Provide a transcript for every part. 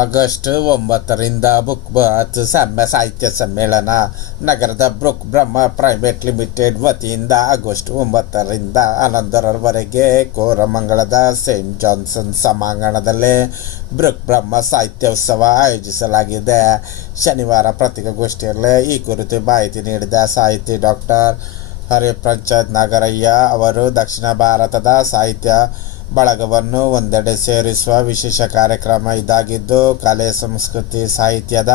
August ಒಂಬತ್ತರಿಂದ book Baat ಸಮ್ಯ ಸಾಹಿತ್ಯ ಸಮ್ಮೇಳನ. ನಗರದ ಬ್ರುಕ್ ಬ್ರಹ್ಮ ಪ್ರೈವೇಟ್ ಲಿಮಿಟೆಡ್ ವತಿಯಿಂದ ಆಗಸ್ಟ್ ಒಂಬತ್ತರಿಂದ ಹನ್ನೊಂದರವರೆಗೆ ಕೋರಮಂಗಳದ ಸೇಂಟ್ ಜಾನ್ಸನ್ ಸಮಾಂಗಣದಲ್ಲಿ ಬ್ರುಕ್ ಬ್ರಹ್ಮ ಸಾಹಿತ್ಯೋತ್ಸವ ಆಯೋಜಿಸಲಾಗಿದೆ. ಶನಿವಾರ ಪತ್ರಿಕಾಗೋಷ್ಠಿಯಲ್ಲಿ ಈ ಕುರಿತು ಮಾಹಿತಿ ನೀಡಿದ ಸಾಹಿತಿ ಡಾಕ್ಟರ್ ಹರಿಪ್ರಸಾದ್ ನಾಗರಯ್ಯ ಅವರು, ದಕ್ಷಿಣ ಭಾರತದ ಸಾಹಿತ್ಯ ಬಳಗವನ್ನು ಒಂದೆಡೆ ಸೇರಿಸುವ ವಿಶೇಷ ಕಾರ್ಯಕ್ರಮ ಇದಾಗಿದ್ದು, ಕಲೆ, ಸಂಸ್ಕೃತಿ, ಸಾಹಿತ್ಯದ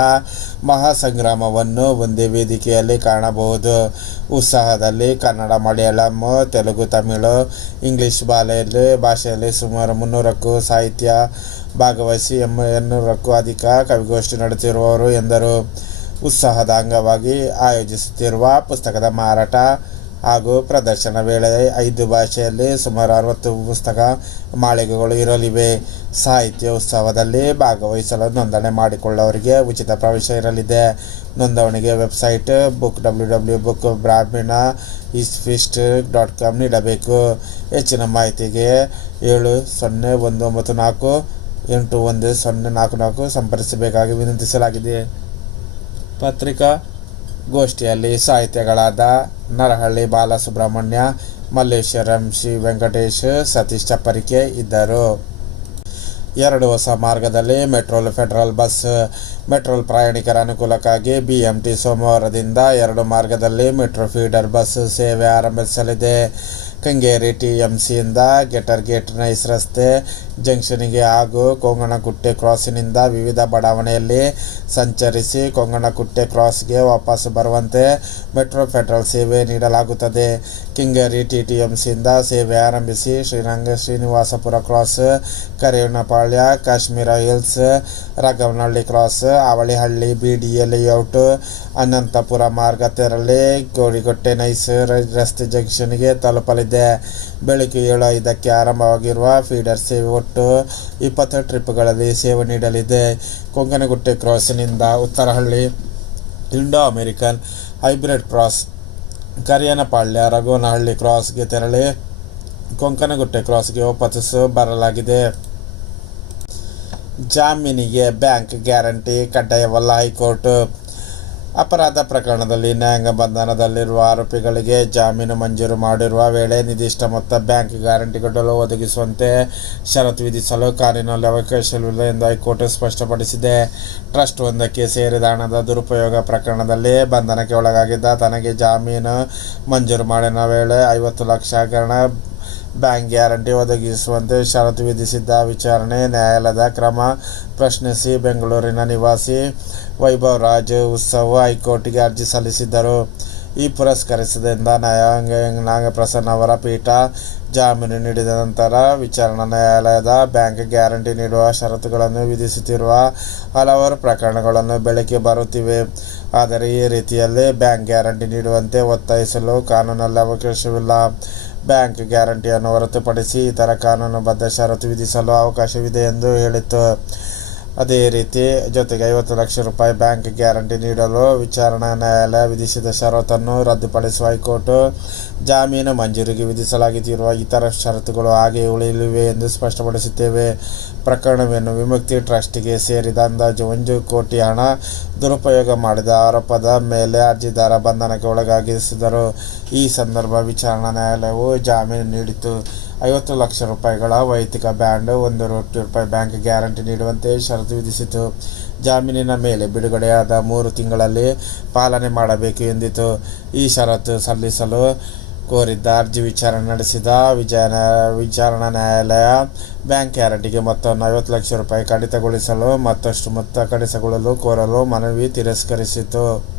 ಮಹಾಸಂಗ್ರಾಮವನ್ನು ಒಂದೇ ವೇದಿಕೆಯಲ್ಲಿ ಕಾಣಬಹುದು. ಉತ್ಸಾಹದಲ್ಲಿ ಕನ್ನಡ, ಮಲಯಾಳಂ, ತೆಲುಗು, ತಮಿಳು, ಇಂಗ್ಲಿಷ್ ಬಾಲೆಯಲ್ಲಿ, ಭಾಷೆಯಲ್ಲಿ ಸುಮಾರು ಮುನ್ನೂರಕ್ಕೂ ಸಾಹಿತ್ಯ ಭಾಗವಹಿಸಿ ಎಂಬ ಎನ್ನೂರಕ್ಕೂ ಅಧಿಕ ಕವಿಗೋಷ್ಠಿ ನಡೆಸಿರುವವರು ಎಂದರು. ಉತ್ಸಾಹದ ಅಂಗವಾಗಿ ಆಯೋಜಿಸುತ್ತಿರುವ ಪುಸ್ತಕದ ಮಾರಾಟ ಹಾಗೂ ಪ್ರದರ್ಶನ ವೇಳೆ ಐದು ಭಾಷೆಯಲ್ಲಿ ಸುಮಾರು ಅರವತ್ತು ಪುಸ್ತಕ ಮಾಳಿಗೆಗಳು ಇರಲಿವೆ. ಸಾಹಿತ್ಯ ಉತ್ಸವದಲ್ಲಿ ಭಾಗವಹಿಸಲು ನೋಂದಣಿ ಮಾಡಿಕೊಳ್ಳುವವರಿಗೆ ಉಚಿತ ಪ್ರವೇಶ ಇರಲಿದೆ. ನೋಂದಣಿಗೆ website book W W book Brahma ಇಸ್ಫಿಸ್ಟ್ dot com ನೀಡಬೇಕು. ಹೆಚ್ಚಿನ ಮಾಹಿತಿಗೆ ಏಳು ಸೊನ್ನೆ ಒಂದು ಒಂಬತ್ತು ನಾಲ್ಕು ಎಂಟು ಒಂದು ಸೊನ್ನೆ ನಾಲ್ಕು ನಾಲ್ಕು ಸಂಪರ್ಕಿಸಬೇಕಾಗಿ ವಿನಂತಿಸಲಾಗಿದೆ. ಪತ್ರಿಕಾ ಗೋಷ್ಠಿಯಲ್ಲಿ ಸಾಹಿತ್ಯಗಳಾದ ನರಹಳ್ಳಿ ಬಾಲಸುಬ್ರಹ್ಮಣ್ಯ, ಮಲ್ಲೇಶ್ವರಂ, ಶ್ರೀ ವೆಂಕಟೇಶ್, ಸತೀಶ್ ಚಪ್ಪರಿಕೆ ಇದ್ದರು. ಎರಡು ಹೊಸ ಮಾರ್ಗದಲ್ಲಿ ಮೆಟ್ರೋಲ್, ಫೆಡರಲ್ ಬಸ್, ಮೆಟ್ರೋಲ್ ಪ್ರಯಾಣಿಕರ ಅನುಕೂಲಕ್ಕಾಗಿ ಬಿಎಂಟಿ ಸೋಮವಾರದಿಂದ ಎರಡು ಮಾರ್ಗದಲ್ಲಿ ಮೆಟ್ರೋ ಫೀಡರ್ ಬಸ್ ಸೇವೆ ಆರಂಭಿಸಲಿದೆ. ಕಂಗೇರಿ ಸಿಯಿಂದ ಗೆಟರ್ ಗೇಟ್ ನೈಸ್ ರಸ್ತೆ ಜಂಕ್ಷನ್ಗೆ ಹಾಗೂ ಕೊಂಗಣಕುಟ್ಟೆ ಕ್ರಾಸಿನಿಂದ ವಿವಿಧ ಬಡಾವಣೆಯಲ್ಲಿ ಸಂಚರಿಸಿ ಕೊಂಗಣಕುಟ್ಟೆ ಕ್ರಾಸ್ಗೆ ವಾಪಸ್ ಬರುವಂತೆ ಮೆಟ್ರೋ ಫೆಡರಲ್ ಸೇವೆ ನೀಡಲಾಗುತ್ತದೆ. ಕಿಂಗೇರಿ ಸಿಯಿಂದ ಸೇವೆ ಆರಂಭಿಸಿ Sriranga Srinivasapura cross Karevanapalya Kashmira hills, Raghavanahalli cross Avalahalli B D A layout, Ananthapura ಮಾರ್ಗ ತೆರಳಿ, ಗೋರಿಗೊಟ್ಟೆ ನೈಸ್ ರಸ್ತೆ ಜಂಕ್ಷನ್ಗೆ ತಲುಪಲಿದೆ. ಬೆಳಗ್ಗೆ ಏಳು ಐದಕ್ಕೆ ಆರಂಭವಾಗಿರುವ ಫೀಡರ್ ಸೇವೆ ಒಟ್ಟು ಇಪ್ಪತ್ತು ಟ್ರಿಪ್ಗಳಲ್ಲಿ ಸೇವೆ ನೀಡಲಿದೆ. Konkanagutte ಕ್ರಾಸ್ನಿಂದ Uttarahalli, Indo American hybrid cross Kariyanapalya, Raghuvanahalli ಕ್ರಾಸ್ಗೆ ತೆರಳಿ ಕೊಂಕನಗುಟ್ಟೆ ಕ್ರಾಸ್ಗೆ ವಾಪಸ್ ಬರಲಾಗಿದೆ. ಜಾಮೀನಿಗೆ ಬ್ಯಾಂಕ್ ಗ್ಯಾರಂಟಿ ಕಡ್ಡಾಯವಲ್ಲ ಹೈಕೋರ್ಟ್. ಅಪರಾಧ ಪ್ರಕರಣದಲ್ಲಿ ನ್ಯಾಯಾಂಗ ಬಂಧನದಲ್ಲಿರುವ ಆರೋಪಿಗಳಿಗೆ ಜಾಮೀನು ಮಂಜೂರು ಮಾಡಿರುವ ವೇಳೆ ನಿರ್ದಿಷ್ಟ ಮೊತ್ತ ಬ್ಯಾಂಕ್ ಗ್ಯಾರಂಟಿ ಕೊಡಲು ಒದಗಿಸುವಂತೆ ಷರತ್ತು ವಿಧಿಸಲು ಕಾನೂನಲ್ಲಿ ಅವಕಾಶವಿಲ್ಲ ಎಂದು ಹೈಕೋರ್ಟ್ ಸ್ಪಷ್ಟಪಡಿಸಿದೆ. ಟ್ರಸ್ಟ್ ಒಂದಕ್ಕೆ ಸೇರಿದ ಹಣದ ದುರುಪಯೋಗ ಪ್ರಕರಣದಲ್ಲಿ ಬಂಧನಕ್ಕೆ ಒಳಗಾಗಿದ್ದ ತನಗೆ ಜಾಮೀನು ಮಂಜೂರು ಮಾಡಿದ ವೇಳೆ ಐವತ್ತು ಲಕ್ಷ ಹಗರಣ ಬ್ಯಾಂಕ್ ಗ್ಯಾರಂಟಿ ಒದಗಿಸುವಂತೆ ಷರತ್ತು ವಿಧಿಸಿದ್ದ ವಿಚಾರಣೆ, ನ್ಯಾಯಾಲಯದ ಕ್ರಮ ಪ್ರಶ್ನಿಸಿ ಬೆಂಗಳೂರಿನ ನಿವಾಸಿ ವೈಭವ್ ರಾಜ್ ಉತ್ಸವ್ ಹೈಕೋರ್ಟ್ಗೆ ಅರ್ಜಿ ಸಲ್ಲಿಸಿದ್ದರು. ಈ ಪುರಸ್ಕರಿಸಿದಿಂದ ನ್ಯಾಯಾಂಗ ನಾಗಪ್ರಸನ್ನ ಅವರ ಪೀಠ ಜಾಮೀನು ನೀಡಿದ ನಂತರ ವಿಚಾರಣಾ ನ್ಯಾಯಾಲಯದ ಬ್ಯಾಂಕ್ ಗ್ಯಾರಂಟಿ ನೀಡುವ ಷರತ್ತುಗಳನ್ನು ವಿಧಿಸುತ್ತಿರುವ ಹಲವಾರು ಪ್ರಕರಣಗಳನ್ನು ಬೆಳಕಿಗೆ ಬರುತ್ತಿವೆ. ಆದರೆ ಈ ರೀತಿಯಲ್ಲಿ ಬ್ಯಾಂಕ್ ಗ್ಯಾರಂಟಿ ನೀಡುವಂತೆ ಒತ್ತಾಯಿಸಲು ಕಾನೂನಲ್ಲಿ ಅವಕಾಶವಿಲ್ಲ. ಬ್ಯಾಂಕ್ ಗ್ಯಾರಂಟಿಯನ್ನು ಹೊರತುಪಡಿಸಿ ಇತರ ಕಾನೂನುಬದ್ಧ ಷರತ್ತು ವಿಧಿಸಲು ಅವಕಾಶವಿದೆ ಎಂದು ಹೇಳಿತ್ತು. ಅದೇ ರೀತಿ ಜೊತೆಗೆ ಐವತ್ತು ಲಕ್ಷ ರೂಪಾಯಿ ಬ್ಯಾಂಕ್ ಗ್ಯಾರಂಟಿ ನೀಡಲು ವಿಚಾರಣಾ ನ್ಯಾಯಾಲಯ ವಿಧಿಸಿದ ಷರತ್ತನ್ನು ರದ್ದುಪಡಿಸುವ ಹೈಕೋರ್ಟ್ ಜಾಮೀನು ಮಂಜೂರಿಗೆ ವಿಧಿಸಲಾಗುತ್ತಿರುವ ಇತರ ಷರತ್ತುಗಳು ಹಾಗೆ ಉಳಿಯಲಿವೆ ಎಂದು ಸ್ಪಷ್ಟಪಡಿಸುತ್ತೇವೆ. ಪ್ರಕರಣವನ್ನು ವಿಮುಕ್ತಿ ಟ್ರಸ್ಟ್ಗೆ ಸೇರಿದ ಅಂದಾಜು ಒಂದು ಕೋಟಿ ಹಣ ದುರುಪಯೋಗ ಮಾಡಿದ ಆರೋಪದ ಮೇಲೆ ಅರ್ಜಿದಾರ ಬಂಧನಕ್ಕೆ ಒಳಗಾಗಿಸಿದರು ಈ ಸಂದರ್ಭ ವಿಚಾರಣಾ ನ್ಯಾಯಾಲಯವು ಜಾಮೀನು ನೀಡಿತು ಐವತ್ತು ಲಕ್ಷ ರೂಪಾಯಿಗಳ ವೈಯಕ್ತಿಕ ಬ್ಯಾಂಡ್ ಒಂದು ಕೋಟಿ ರೂಪಾಯಿ ಬ್ಯಾಂಕ್ ಗ್ಯಾರಂಟಿ ನೀಡುವಂತೆ ಷರತ್ತು ವಿಧಿಸಿತು. ಜಾಮೀನಿನ ಮೇಲೆ ಬಿಡುಗಡೆಯಾದ ಮೂರು ತಿಂಗಳಲ್ಲಿ ಪಾಲನೆ ಮಾಡಬೇಕು ಎಂದಿತು. ಈ ಷರತ್ತು ಸಲ್ಲಿಸಲು ಕೋರಿದ್ದ ಅರ್ಜಿ ವಿಚಾರಣೆ ನಡೆಸಿದ ವಿಜಯ ವಿಚಾರಣಾ ನ್ಯಾಯಾಲಯ ಬ್ಯಾಂಕ್ ಗ್ಯಾರಂಟಿಗೆ ಮೊತ್ತವನ್ನು ಐವತ್ತು ಲಕ್ಷ ರೂಪಾಯಿ ಕಡಿತಗೊಳಿಸಲು ಮತ್ತಷ್ಟು ಮೊತ್ತ ಕಡಿತಗೊಳ್ಳಲು ಕೋರಲು ಮನವಿ ತಿರಸ್ಕರಿಸಿತು.